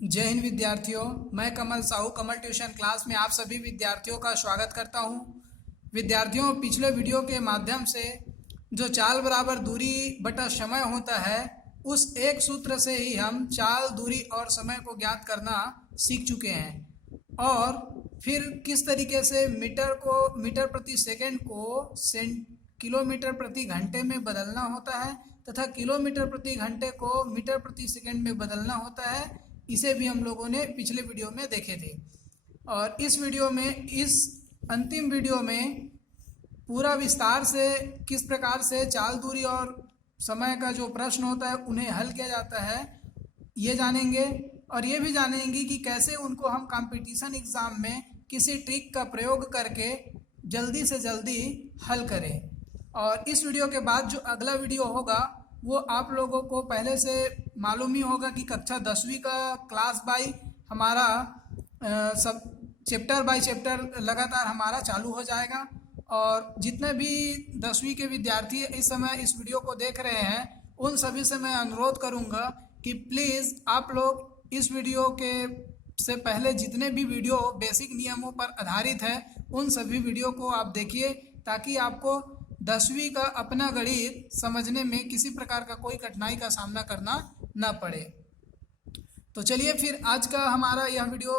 जय हिंद विद्यार्थियों, मैं कमल साहू कमल ट्यूशन क्लास में आप सभी विद्यार्थियों का स्वागत करता हूं। विद्यार्थियों, पिछले वीडियो के माध्यम से जो चाल बराबर दूरी बटा समय होता है, उस एक सूत्र से ही हम चाल, दूरी और समय को ज्ञात करना सीख चुके हैं। और फिर किस तरीके से मीटर प्रति सेकंड को किलोमीटर प्रति घंटे में बदलना होता है तथा किलोमीटर प्रति घंटे को मीटर प्रति सेकंड में बदलना होता है, इसे भी हम लोगों ने पिछले वीडियो में देखे थे। और इस अंतिम वीडियो में पूरा विस्तार से किस प्रकार से चाल, दूरी और समय का जो प्रश्न होता है उन्हें हल किया जाता है, ये जानेंगे। और ये भी जानेंगे कि कैसे उनको हम कंपटीशन एग्ज़ाम में किसी ट्रिक का प्रयोग करके जल्दी से जल्दी हल करें। और इस वीडियो के बाद जो अगला वीडियो होगा वो आप लोगों को पहले से मालूम ही होगा कि कक्षा 10वीं का क्लास बाई हमारा सब चैप्टर बाय चैप्टर लगातार हमारा चालू हो जाएगा। और जितने भी 10वीं के विद्यार्थी इस समय इस वीडियो को देख रहे हैं, उन सभी से मैं अनुरोध करूंगा कि प्लीज़ आप लोग इस वीडियो के से पहले जितने भी वीडियो बेसिक नियमों पर आधारित है उन सभी वीडियो को आप देखिए, ताकि आपको 10वीं का अपना गणित समझने में किसी प्रकार का कोई कठिनाई का सामना करना ना पड़े। तो चलिए फिर आज का हमारा यह वीडियो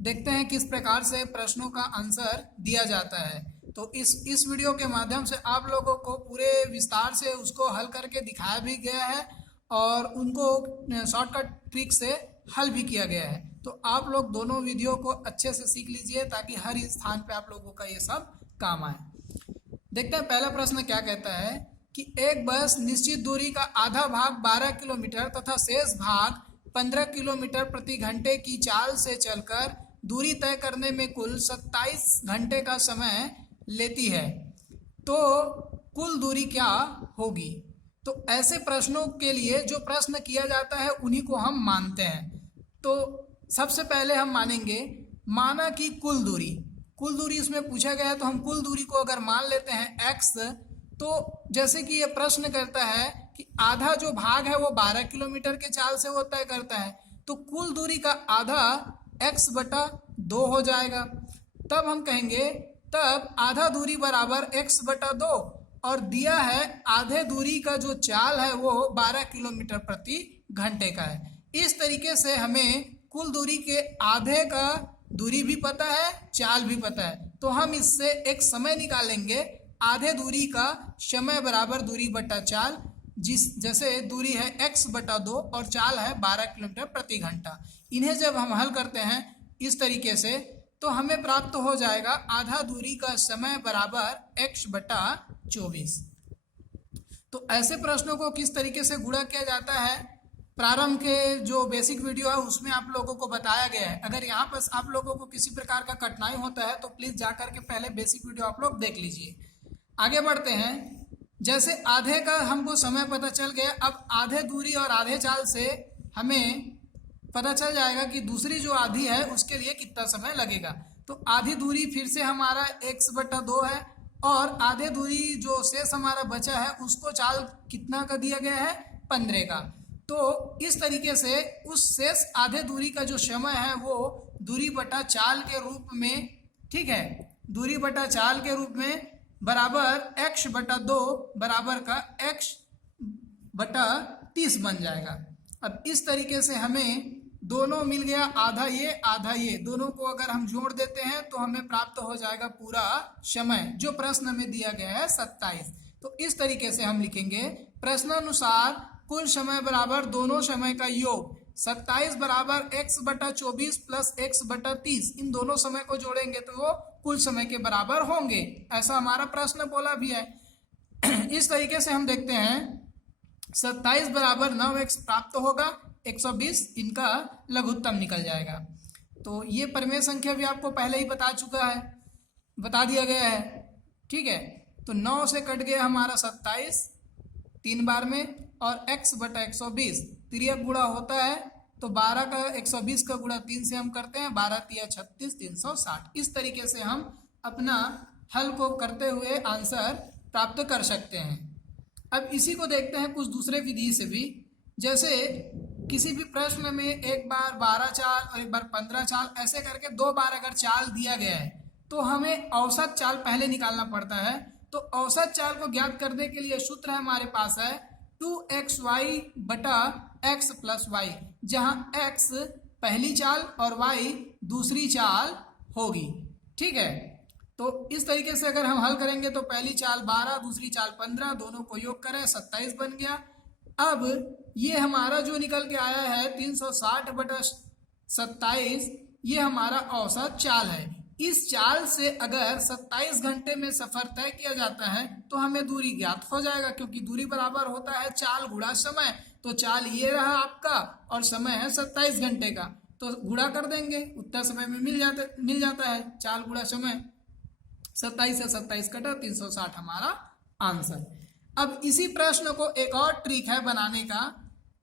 देखते हैं किस प्रकार से प्रश्नों का आंसर दिया जाता है। तो इस वीडियो के माध्यम से आप लोगों को पूरे विस्तार से उसको हल करके दिखाया भी गया है और उनको शॉर्टकट ट्रिक से हल भी किया गया है। तो आप लोग दोनों वीडियो को अच्छे से सीख लीजिए ताकि हर स्थान पे आप लोगों का ये सब काम आए। देखते हैं पहला प्रश्न क्या कहता है कि एक बस निश्चित दूरी का आधा भाग 12 किलोमीटर तथा शेष भाग 15 किलोमीटर प्रति घंटे की चाल से चलकर दूरी तय करने में कुल 27 घंटे का समय लेती है, तो कुल दूरी क्या होगी। तो ऐसे प्रश्नों के लिए जो प्रश्न किया जाता है उन्हीं को हम मानते हैं। तो सबसे पहले हम मानेंगे माना कि कुल दूरी इसमें पूछा गया है, तो हम कुल दूरी को अगर मान लेते हैं x, तो जैसे कि ये प्रश्न करता है कि आधा जो भाग है वो 12 किलोमीटर के चाल से वो तय करता है, तो कुल दूरी का आधा x/2 हो जाएगा। तब हम कहेंगे तब आधा दूरी बराबर x/2 और दिया है आधे दूरी का जो चाल है वो 12 किलोमीटर प्रति घंटे का है। इस तरीके से हमें कुल दूरी के आधे का दूरी भी पता है, चाल भी पता है, तो हम इससे एक समय निकालेंगे। आधे दूरी का समय बराबर दूरी बटा चाल, जैसे दूरी है x/2 और चाल है 12 किलोमीटर प्रति घंटा। इन्हें जब हम हल करते हैं इस तरीके से, तो हमें प्राप्त हो जाएगा आधा दूरी का समय बराबर x/24। तो ऐसे प्रश्नों को किस तरीके से गुणा किया जाता है प्रारंभ के जो बेसिक वीडियो है उसमें आप लोगों को बताया गया है। अगर यहाँ पर आप लोगों को किसी प्रकार का कठिनाई होता है तो प्लीज़ जाकर के पहले बेसिक वीडियो आप लोग देख लीजिए। आगे बढ़ते हैं। जैसे आधे का हमको समय पता चल गया, अब आधे दूरी और आधे चाल से हमें पता चल जाएगा कि दूसरी जो आधी है उसके लिए कितना समय लगेगा। तो आधी दूरी फिर से हमारा x/2 है और आधे दूरी जो शेष हमारा बचा है उसको चाल कितना का दिया गया है, 15 का। तो इस तरीके से उस शेष आधे दूरी का जो समय है वो दूरी बटा चाल के रूप में, ठीक है, दूरी बटा चाल के रूप में बराबर x/2 बराबर का x/30 बन जाएगा। अब इस तरीके से हमें दोनों मिल गया, आधा ये, दोनों को अगर हम जोड़ देते हैं तो हमें प्राप्त हो जाएगा पूरा समय जो प्रश्न में दिया गया है 27। तो इस तरीके से हम लिखेंगे प्रश्नानुसार कुल समय बराबर दोनों समय का योग 27 बराबर x/24 प्लस x/30। इन दोनों समय को जोड़ेंगे तो वो कुल समय के बराबर होंगे, ऐसा हमारा प्रश्न बोला भी है। इस तरीके से हम देखते हैं 27 बराबर 9x प्राप्त होगा, 120 इनका लघुत्तम निकल जाएगा। तो ये परिमेय संख्या भी आपको पहले ही बता दिया गया है, ठीक है। तो 9 से कट गया हमारा 27 3 बार में, और x/120 तिर्यक गुणा होता है तो 12 का 120 का गुणा 3 से हम करते हैं, 12×3 = 36, 360। इस तरीके से हम अपना हल को करते हुए आंसर प्राप्त कर सकते हैं। अब इसी को देखते हैं कुछ दूसरे विधि से भी। जैसे किसी भी प्रश्न में एक बार 12 चाल और एक बार 15 चाल ऐसे करके 2 बार अगर चाल दिया गया है तो हमें औसत चाल पहले निकालना पड़ता है। तो औसत चाल को ज्ञात करने के लिए सूत्र है हमारे पास है 2xy बटा x प्लस वाई, जहां x पहली चाल और y दूसरी चाल होगी। ठीक है, तो इस तरीके से अगर हम हल करेंगे तो पहली चाल 12, दूसरी चाल 15, दोनों को योग करें 27 बन गया। अब ये हमारा जो निकल के आया है 360 बटा 27, ये हमारा औसत चाल है। इस चाल से अगर 27 घंटे में सफर तय किया जाता है तो हमें दूरी ज्ञात हो जाएगा, क्योंकि दूरी बराबर होता है चाल गुणा समय। तो चाल ये रहा आपका और समय है 27 घंटे का, तो गुणा कर देंगे, उत्तर समय में मिल जाता है चाल गुणा समय। 27 से 27 कटा 360 हमारा आंसर। अब इसी प्रश्न को एक और ट्रिक है बनाने का।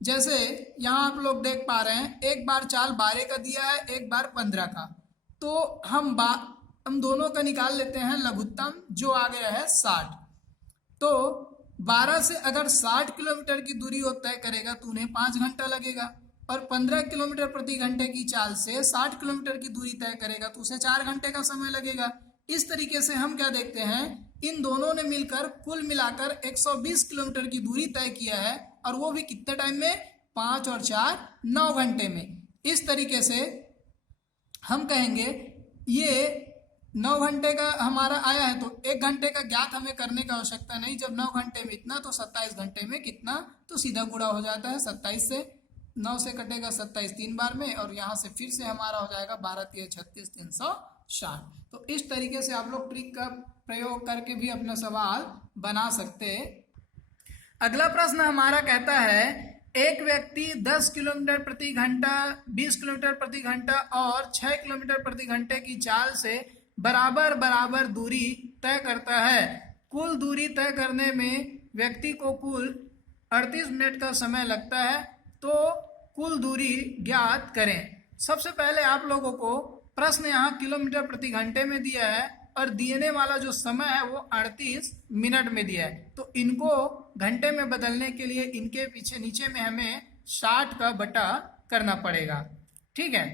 जैसे यहाँ आप लोग देख पा रहे हैं, एक बार चाल 12 का दिया है, एक बार 15 का, तो हम दोनों का निकाल लेते हैं लघुत्तम, जो आ गया है 60। तो 12 से अगर 60 किलोमीटर की दूरी वो तय करेगा तो उन्हें 5 घंटा लगेगा, और 15 किलोमीटर प्रति घंटे की चाल से 60 किलोमीटर की दूरी तय करेगा तो उसे 4 घंटे का समय लगेगा। इस तरीके से हम क्या देखते हैं, इन दोनों ने मिलकर कुल मिलाकर 120 किलोमीटर की दूरी तय किया है, और वो भी कितने टाइम में, 5 और 4 9 घंटे में। इस तरीके से हम कहेंगे ये 9 घंटे का हमारा आया है, तो 1 घंटे का ज्ञात हमें करने की आवश्यकता नहीं। जब 9 घंटे में इतना तो 27 घंटे में कितना, तो सीधा गुणा हो जाता है। 27 से 9 से कटेगा 27 3 बार में, और यहाँ से फिर से हमारा हो जाएगा 12 3 36 360। तो इस तरीके से आप लोग ट्रिक का प्रयोग करके भी अपना सवाल बना सकते हैं। अगला प्रश्न हमारा कहता है, एक व्यक्ति 10 किलोमीटर प्रति घंटा, 20 किलोमीटर प्रति घंटा और 6 किलोमीटर प्रति घंटे की चाल से बराबर बराबर दूरी तय करता है। कुल दूरी तय करने में व्यक्ति को कुल 38 मिनट का समय लगता है, तो कुल दूरी ज्ञात करें। सबसे पहले आप लोगों को प्रश्न यहाँ किलोमीटर प्रति घंटे में दिया है, और देने वाला जो समय है वो 38 मिनट में दिया है। तो इनको घंटे में बदलने के लिए इनके पीछे नीचे में हमें 60 का बटा करना पड़ेगा। ठीक है,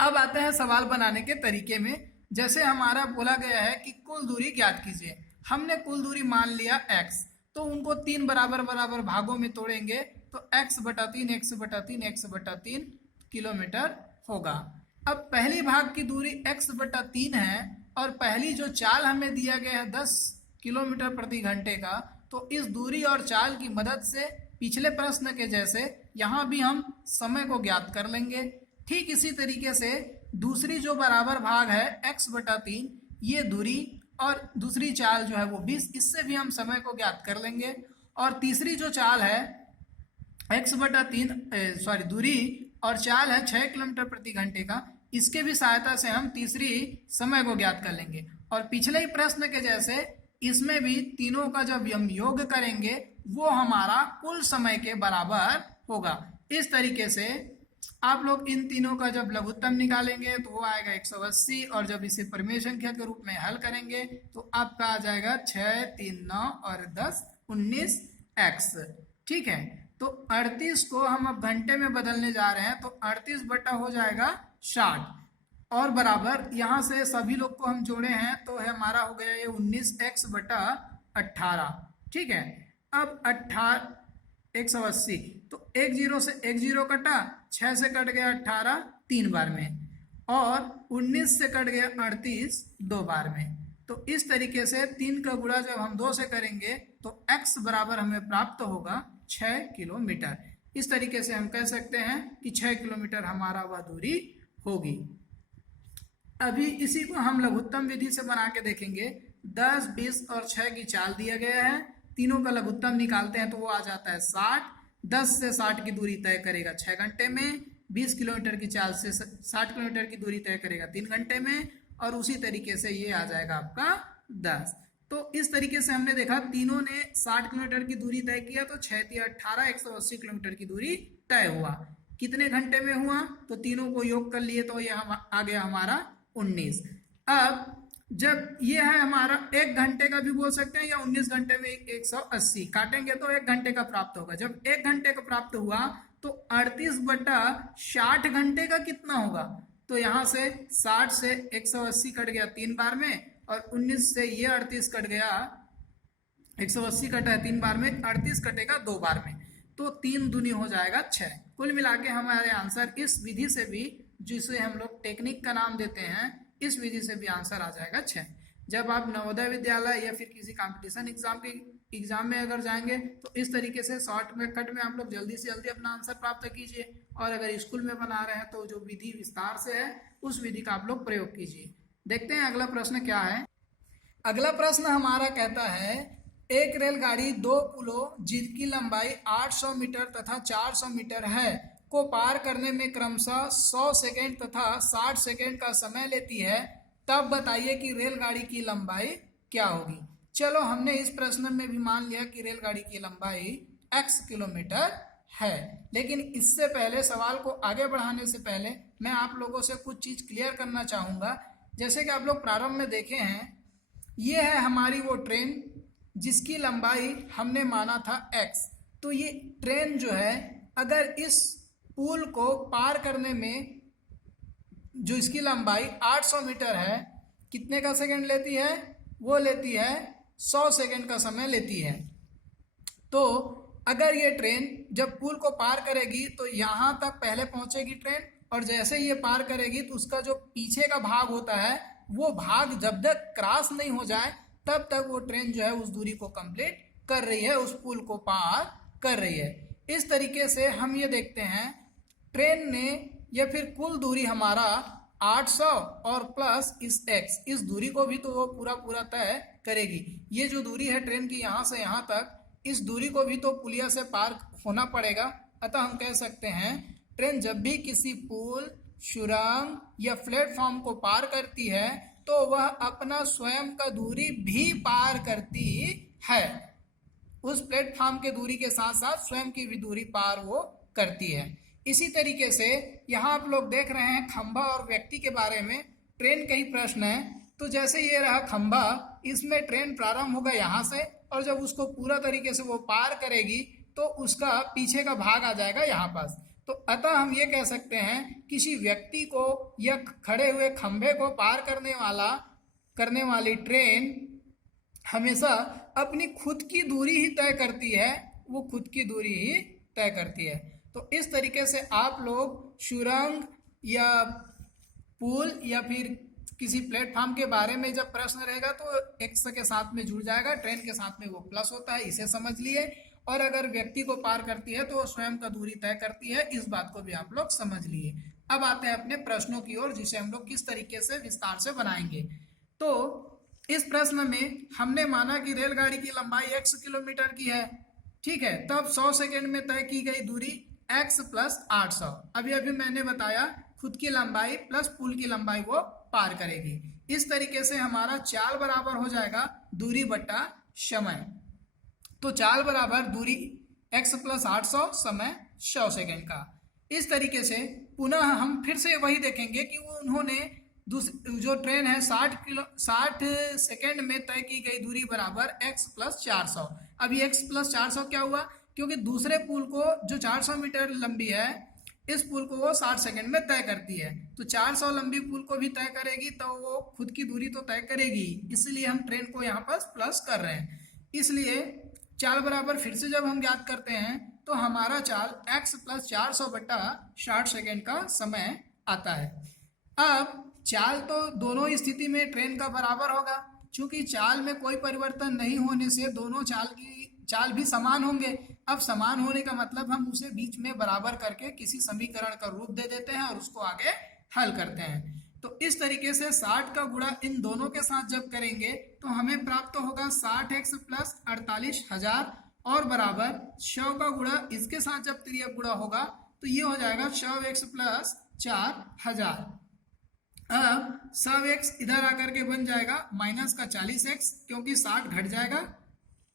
अब आते हैं सवाल बनाने के तरीके में। जैसे हमारा बोला गया है कि कुल दूरी ज्ञात कीजिए, हमने कुल दूरी मान लिया x, तो उनको 3 बराबर बराबर भागों में तोड़ेंगे तो x बटा 3 x बटा 3 x बटा 3 किलोमीटर होगा। अब पहली भाग की दूरी x बटा 3 है, और पहली जो चाल हमें दिया गया है 10 किलोमीटर प्रति घंटे का, तो इस दूरी और चाल की मदद से पिछले प्रश्न के जैसे यहाँ भी हम समय को ज्ञात कर लेंगे। ठीक इसी तरीके से दूसरी जो बराबर भाग है x बटा 3, ये दूरी और दूसरी चाल जो है वो 20, इससे भी हम समय को ज्ञात कर लेंगे। और तीसरी जो चाल है x बटा 3 दूरी और चाल है 6 किलोमीटर प्रति घंटे का, इसके भी सहायता से हम तीसरी समय को ज्ञात कर लेंगे। और पिछले ही प्रश्न के जैसे इसमें भी तीनों का जब हम योग करेंगे वो हमारा कुल समय के बराबर होगा। इस तरीके से आप लोग इन तीनों का जब लघुत्तम निकालेंगे तो वो आएगा 180, और जब इसे परिमेय संख्या के रूप में हल करेंगे तो आपका आ जाएगा 6 3 9 और 10 19 x। ठीक है, तो 38 को हम अब घंटे में बदलने जा रहे हैं, तो 38 बटा हो जाएगा 60, और बराबर यहाँ से सभी लोग को हम जोड़े हैं तो है हमारा हो गया ये 19x बटा 18। ठीक है, अब 180, तो 1 0 से 1 0 कटा, 6 से कट गया 18 3 बार में, और 19 से कट गया 38 2 बार में। तो इस तरीके से 3 का गुणा जब हम 2 से करेंगे तो x बराबर हमें प्राप्त होगा 6 किलोमीटर। इस तरीके से हम कह सकते हैं कि 6 किलोमीटर हमारा वह दूरी होगी। अभी इसी को हम लघुत्तम विधि से बना के देखेंगे। 10 20 और 6 की चाल दिया गया है, तीनों का लघुत्तम निकालते हैं तो वो आ जाता है 60। 10 से 60 की दूरी तय करेगा 6 घंटे में, 20 किलोमीटर की चाल से 60 किलोमीटर की दूरी तय करेगा 3 घंटे में, और उसी तरीके से ये आ जाएगा आपका 10। तो इस तरीके से हमने देखा तीनों ने 60 किलोमीटर की दूरी तय किया, तो 6 3 18 180 किलोमीटर की दूरी तय हुआ। कितने घंटे में हुआ, तो तीनों को योग कर लिए तो यह आ गया हमारा 19। अब जब ये है हमारा 1 घंटे का भी बोल सकते हैं, या 19 घंटे में 180 काटेंगे तो 1 घंटे का प्राप्त होगा। जब 1 घंटे का प्राप्त हुआ तो 38/60 घंटे का कितना होगा? तो यहाँ से 60 से 180 कट गया 3 बार में, और 19 से ये 38 कट गया, 180 कटा है 3 बार में, 38 कटेगा 2 बार में, तो 3 दूनी हो जाएगा 6। कुल मिला के हमारे आंसर इस विधि से भी, जिसे हम लोग टेक्निक का नाम देते हैं, इस विधि से भी आंसर आ जाएगा 6। जब आप नवोदय विद्यालय या फिर किसी कंपटीशन एग्जाम में अगर जाएंगे तो इस तरीके से शॉर्ट में कट में आप लोग जल्दी से जल्दी अपना आंसर प्राप्त कीजिए, और अगर स्कूल में बना रहे हैं तो जो विधि विस्तार से है उस विधि का आप लोग प्रयोग कीजिए। देखते हैं अगला प्रश्न क्या है। अगला प्रश्न हमारा कहता है, एक रेलगाड़ी 2 पुलों जिनकी लंबाई 800 मीटर तथा 400 मीटर है को पार करने में क्रमशः 100 सेकेंड तथा 60 सेकेंड का समय लेती है, तब बताइए कि रेलगाड़ी की लंबाई क्या होगी। चलो, हमने इस प्रश्न में भी मान लिया कि रेलगाड़ी की लंबाई x किलोमीटर है, लेकिन इससे पहले, सवाल को आगे बढ़ाने से पहले मैं आप लोगों से कुछ चीज क्लियर करना चाहूंगा। जैसे कि आप लोग प्रारंभ में देखे हैं, ये है हमारी वो ट्रेन जिसकी लंबाई हमने माना था x। तो ये ट्रेन जो है, अगर इस पुल को पार करने में जो इसकी लंबाई 800 मीटर है, कितने का सेकंड लेती है? वो लेती है 100 सेकंड का समय लेती है। तो अगर ये ट्रेन जब पुल को पार करेगी तो यहाँ तक पहले पहुंचेगी ट्रेन, और जैसे ये पार करेगी तो उसका जो पीछे का भाग होता है, वो भाग जब तक क्रॉस नहीं हो जाए तब तक वो ट्रेन जो है उस दूरी को कंप्लीट कर रही है, उस पुल को पार कर रही है। इस तरीके से हम ये देखते हैं, ट्रेन ने या फिर कुल दूरी हमारा 800 और प्लस इस x, इस दूरी को भी तो वो पूरा तय करेगी। ये जो दूरी है ट्रेन की यहाँ से यहाँ तक, इस दूरी को भी तो पुलिया से पार होना पड़ेगा। अतः हम कह सकते हैं, ट्रेन जब भी किसी पुल, सुरंग या प्लेटफॉर्म को पार करती है तो वह अपना स्वयं का दूरी भी पार करती है। उस प्लेटफॉर्म के दूरी के साथ साथ स्वयं की भी दूरी पार वो करती है। इसी तरीके से यहाँ आप लोग देख रहे हैं खंभा और व्यक्ति के बारे में ट्रेन के ही प्रश्न है। तो जैसे ये रहा खंभा, इसमें ट्रेन प्रारंभ होगा यहाँ से, और जब उसको पूरा तरीके से वो पार करेगी तो उसका पीछे का भाग आ जाएगा यहाँ पास। तो अतः हम ये कह सकते हैं, किसी व्यक्ति को या खड़े हुए खंभे को पार करने वाली ट्रेन हमेशा अपनी खुद की दूरी ही तय करती है, वो खुद की दूरी ही तय करती है। तो इस तरीके से आप लोग सुरंग या पुल या फिर किसी प्लेटफॉर्म के बारे में जब प्रश्न रहेगा तो एक्स के साथ में जुड़ जाएगा, ट्रेन के साथ में वो प्लस होता है, इसे समझ लिए। और अगर व्यक्ति को पार करती है तो वो स्वयं का दूरी तय करती है, इस बात को भी आप लोग समझ लिए। अब आते हैं अपने प्रश्नों की ओर, जिसे हम लोग किस तरीके से विस्तार से बनाएंगे। तो इस प्रश्न में हमने माना कि रेलगाड़ी की लंबाई x किलोमीटर की है, ठीक है। तब 100 सेकेंड में तय की गई दूरी x प्लस 800। अभी मैंने बताया खुद की लंबाई प्लस पुल की लंबाई वो पार करेगी। इस तरीके से हमारा चाल बराबर हो जाएगा दूरी बटा समय। तो चाल बराबर दूरी x प्लस 800, समय 100 सेकेंड का। इस तरीके से पुनः हम फिर से वही देखेंगे कि वो उन्होंने जो ट्रेन है 60 सेकेंड में तय की गई दूरी बराबर x प्लस 400। अभी x प्लस 400 क्या हुआ? क्योंकि दूसरे पुल को जो 400 मीटर लंबी है, इस पुल को वो 60 सेकेंड में तय करती है, तो 400 लंबी पुल को भी तय करेगी, तो वो खुद की दूरी तो तय करेगी। इसलिए हम ट्रेन को यहाँ पर प्लस कर रहे हैं। इसलिए चाल बराबर फिर से जब हम ज्ञात करते हैं तो हमारा चाल x प्लस 400 बटा 60 सेकेंड का समय आता है। अब चाल तो दोनों स्थिति में ट्रेन का बराबर होगा, क्योंकि चाल में कोई परिवर्तन नहीं होने से दोनों चाल भी समान होंगे। अब समान होने का मतलब हम उसे बीच में बराबर करके किसी समीकरण का रूप दे देते हैं और उसको आगे हल करते हैं। तो इस तरीके से 60 का गुणा इन दोनों के साथ जब करेंगे तो हमें प्राप्त होगा 60x प्लस 48,000 और बराबर 100 का गुणा इसके साथ जब तिर्यक गुणा होगा तो ये हो जाएगा 100x प्लस 4,000। अब 100x इधर आकर के बन जाएगा माइनस का 40x, क्योंकि 60 घट जाएगा,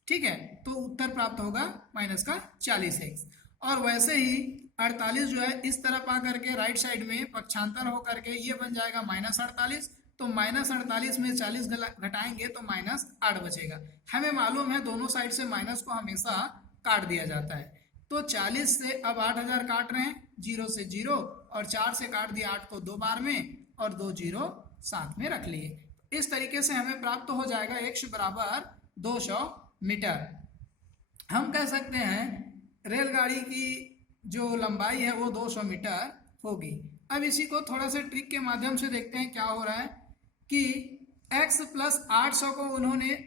ठीक है। तो उत्तर प्राप्त होगा माइनस का 40x। और वैसे ही 48 जो है इस तरफ आकर के राइट साइड में पक्षांतर होकर के ये बन जाएगा माइनस 48। तो माइनस 48 में 40 घटाएंगे तो माइनस 8 बचेगा। हमें मालूम है दोनों साइड से माइनस को हमेशा काट दिया जाता है। तो 40 से अब 8000 काट रहे हैं, 0 से 0 और 4 से काट दिया 8 को 2 बार में और 2 0 साथ में रख लिए। इस तरीके से हमें प्राप्त हो जाएगा x बराबर 200 मीटर। हम कह सकते हैं रेलगाड़ी की जो लंबाई है वो 200 मीटर होगी। अब इसी को थोड़ा सा ट्रिक के माध्यम से देखते हैं क्या हो रहा है कि x प्लस 800 को उन्होंने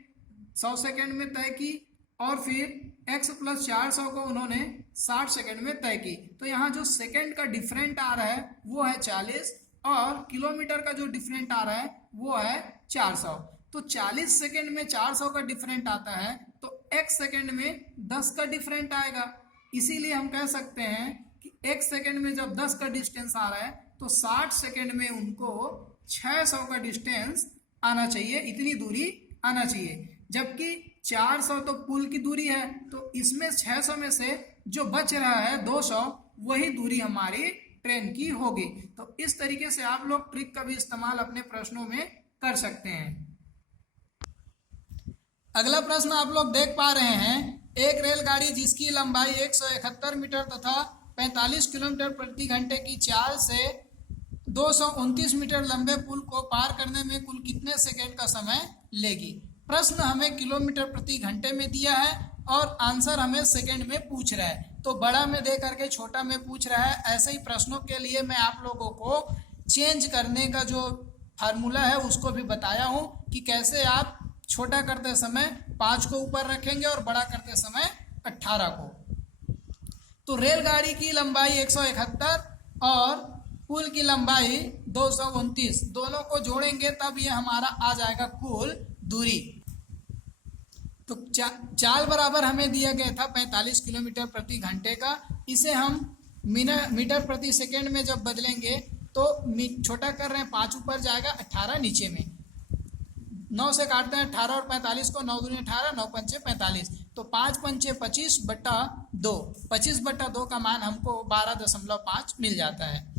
100 सेकेंड में तय की और फिर x प्लस 400 को उन्होंने 60 सेकेंड में तय की। तो यहाँ जो सेकेंड का डिफरेंट आ रहा है वो है 40 और किलोमीटर का जो डिफरेंट आ रहा है वो है 400। तो 40 सेकेंड में 400 का डिफरेंट आता है तो x सेकेंड में 10 का डिफरेंट आएगा। इसीलिए हम कह सकते हैं कि x सेकेंड में जब 10 का डिस्टेंस आ रहा है तो 60 सेकेंड में उनको 600 का डिस्टेंस आना चाहिए, इतनी दूरी आना चाहिए। जबकि 400 तो पुल की दूरी है, तो इसमें 600 में से जो बच रहा है 200 वही दूरी हमारी ट्रेन की होगी। तो इस तरीके से आप लोग ट्रिक का भी इस्तेमाल अपने प्रश्नों में कर सकते हैं। अगला प्रश्न आप लोग देख पा रहे हैं, एक रेलगाड़ी जिसकी लंबाई 171 मीटर तथा 45 किलोमीटर प्रति घंटे की चाल से 229 मीटर लंबे पुल को पार करने में कुल कितने सेकेंड का समय लेगी। प्रश्न हमें किलोमीटर प्रति घंटे में दिया है और आंसर हमें सेकेंड में पूछ रहा है, तो बड़ा में दे करके छोटा में पूछ रहा है। ऐसे ही प्रश्नों के लिए मैं आप लोगों को चेंज करने का जो फार्मूला है उसको भी बताया हूँ कि कैसे आप छोटा करते समय 5 को ऊपर रखेंगे और बड़ा करते समय 18 को। तो रेलगाड़ी की लंबाई 171 और पुल की लंबाई 229, दोनों को जोड़ेंगे तब ये हमारा आ जाएगा कुल दूरी। तो चाल बराबर हमें दिया गया था 45 किलोमीटर प्रति घंटे का, इसे हम मीटर प्रति सेकेंड में जब बदलेंगे तो छोटा कर रहे हैं, 5 ऊपर जाएगा 18 नीचे में, 9 से काटते हैं 18 और 45 को, 9 दूनी 18, 9 पंचे 45, तो 5 पंचे 25 बट्टा 2, 25 बट्टा 2 का मान हमको 12.5 मिल जाता है।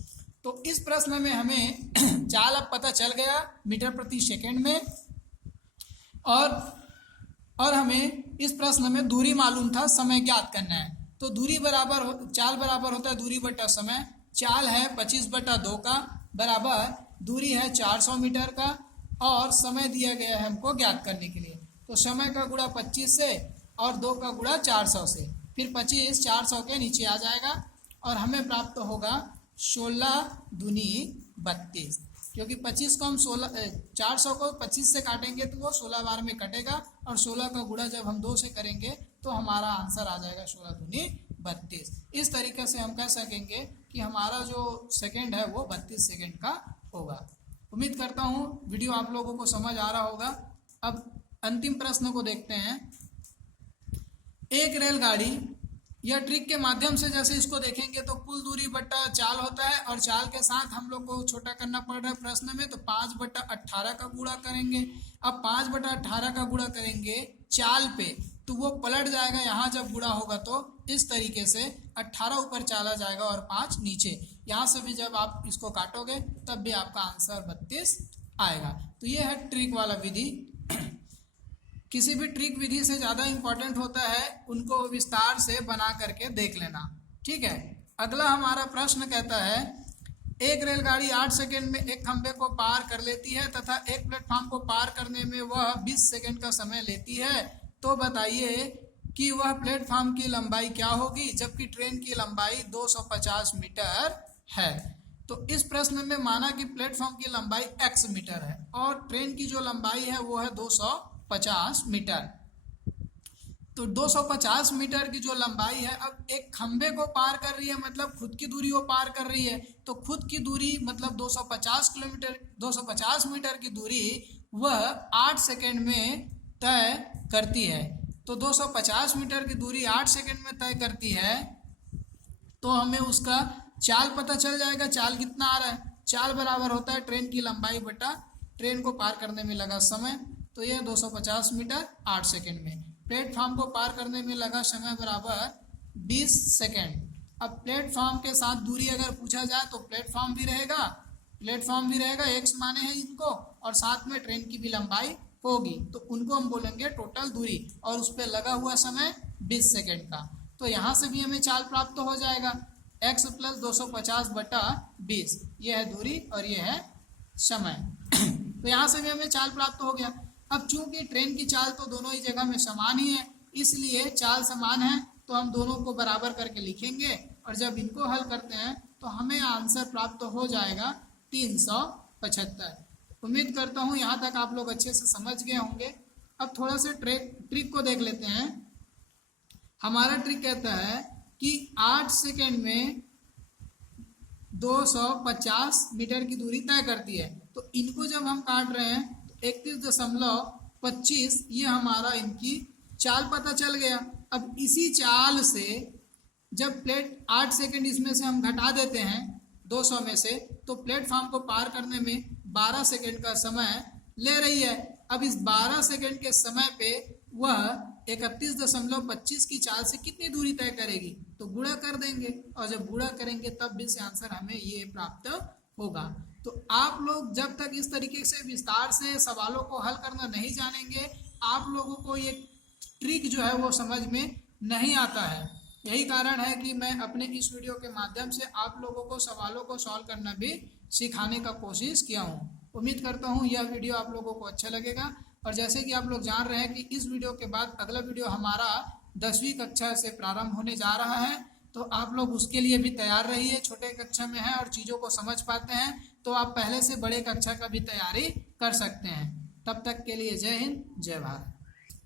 तो इस प्रश्न में हमें चाल अब पता चल गया मीटर प्रति सेकेंड में, और हमें इस प्रश्न में दूरी मालूम था, समय ज्ञात करना है। तो दूरी बराबर चाल बराबर होता है दूरी बट्टा समय। चाल है 25 बट्टा 2 का बराबर दूरी है 400 मीटर का और समय दिया गया है हमको ज्ञात करने के लिए। तो समय का गुणा 25 से और 2 का गुणा 400 से, फिर 25 400 के नीचे आ जाएगा और हमें प्राप्त होगा 16 दूनी 32, क्योंकि 25 को हम 400 को 25 से काटेंगे तो वो 16 बार में कटेगा और 16 का गुणा जब हम 2 से करेंगे तो हमारा आंसर आ जाएगा 16 दूनी 32। इस तरीके से हम कह सकेंगे कि हमारा जो सेकंड है वो 32 सेकंड का होगा। उम्मीद करता हूँ वीडियो आप लोगों को समझ आ रहा होगा। अब अंतिम प्रश्न को देखते हैं। एक रेलगाड़ी या ट्रिक के माध्यम से जैसे इसको देखेंगे तो कुल दूरी बट्टा चाल होता है और चाल के साथ हम लोग को छोटा करना पड़ रहा है प्रश्न में, तो 5 बट्टा 18 का गुणा करेंगे। अब 5 बट्टा 18 का गुणा करेंगे चाल पे तो वो पलट जाएगा, यहाँ जब गुणा होगा तो इस तरीके से 18 ऊपर चला जाएगा और 5 नीचे। यहाँ से भी जब आप इसको काटोगे तब भी आपका आंसर 32 आएगा। तो ये है ट्रिक वाला विधि। किसी भी ट्रिक विधि से ज़्यादा इम्पोर्टेंट होता है उनको विस्तार से बना करके देख लेना, ठीक है। अगला हमारा प्रश्न कहता है, एक रेलगाड़ी 8 सेकेंड में एक खंभे को पार कर लेती है तथा एक प्लेटफॉर्म को पार करने में वह 20 सेकेंड का समय लेती है, तो बताइए कि वह प्लेटफॉर्म की लंबाई क्या होगी, जबकि ट्रेन की लंबाई 250 मीटर है। तो इस प्रश्न में माना कि प्लेटफॉर्म की लंबाई x मीटर है और ट्रेन की जो लंबाई है वो है 250 मीटर। तो 250 मीटर की जो लंबाई है, अब एक खंबे को पार कर रही है मतलब खुद की दूरी वो पार कर रही है, तो खुद की दूरी मतलब 250 मीटर की दूरी वह 8 सेकेंड में तय करती है। तो 250 मीटर की दूरी 8 सेकेंड में तय करती है, तो हमें उसका चाल पता चल जाएगा। चाल कितना आ रहा है, चाल बराबर होता है ट्रेन की लंबाई बटा ट्रेन को पार करने में लगा समय। तो ये 250 मीटर 8 सेकेंड में। प्लेटफॉर्म को पार करने में लगा समय बराबर 20 सेकेंड। अब प्लेटफॉर्म के साथ दूरी अगर पूछा जाए तो प्लेटफॉर्म भी रहेगा, x माने हैं इनको, और साथ में ट्रेन की भी लंबाई होगी, तो उनको हम बोलेंगे टोटल दूरी और उस पर लगा हुआ समय 20 सेकेंड का। तो यहाँ से भी हमें चाल प्राप्त हो जाएगा, x प्लस 250/20, ये है दूरी और ये है समय। तो यहाँ से भी हमें चाल प्राप्त हो गया। अब चूंकि ट्रेन की चाल तो दोनों ही जगह में समान ही है, इसलिए चाल समान है तो हम दोनों को बराबर करके लिखेंगे और जब इनको हल करते हैं तो हमें आंसर प्राप्त हो जाएगा 375। उम्मीद करता हूँ यहाँ तक आप लोग अच्छे से समझ गए होंगे। अब थोड़ा सा ट्रिक को देख लेते हैं। हमारा ट्रिक कहता है कि 8 सेकेंड में 250 मीटर की दूरी तय करती है, तो इनको जब हम काट रहे हैं तो 31.25 ये हमारा इनकी चाल पता चल गया। अब इसी चाल से जब प्लेट 8 सेकेंड इसमें से हम घटा देते हैं 200 में से, तो प्लेटफॉर्म को पार करने में 12 सेकेंड का समय ले रही है। अब इस 12 सेकेंड के समय पे वह 31.25 की चाल से कितनी दूरी तय करेगी, तो गुणा कर देंगे और जब गुणा करेंगे तब भी से आंसर हमें ये प्राप्त होगा। तो आप लोग जब तक इस तरीके से विस्तार से सवालों को हल करना नहीं जानेंगे, आप लोगों को ये ट्रिक जो है वो समझ में नहीं आता है। यही कारण है कि मैं अपने इस वीडियो के माध्यम से आप लोगों को सवालों को सॉल्व करना भी सिखाने का कोशिश किया हूँ। उम्मीद करता हूँ यह वीडियो आप लोगों को अच्छा लगेगा। और जैसे कि आप लोग जान रहे हैं कि इस वीडियो के बाद अगला वीडियो हमारा 10वीं कक्षा से प्रारंभ होने जा रहा है, तो आप लोग उसके लिए भी तैयार रहिए। छोटे कक्षा में है और चीज़ों को समझ पाते हैं तो आप पहले से बड़े कक्षा का भी तैयारी कर सकते हैं। तब तक के लिए जय हिंद, जय भारत।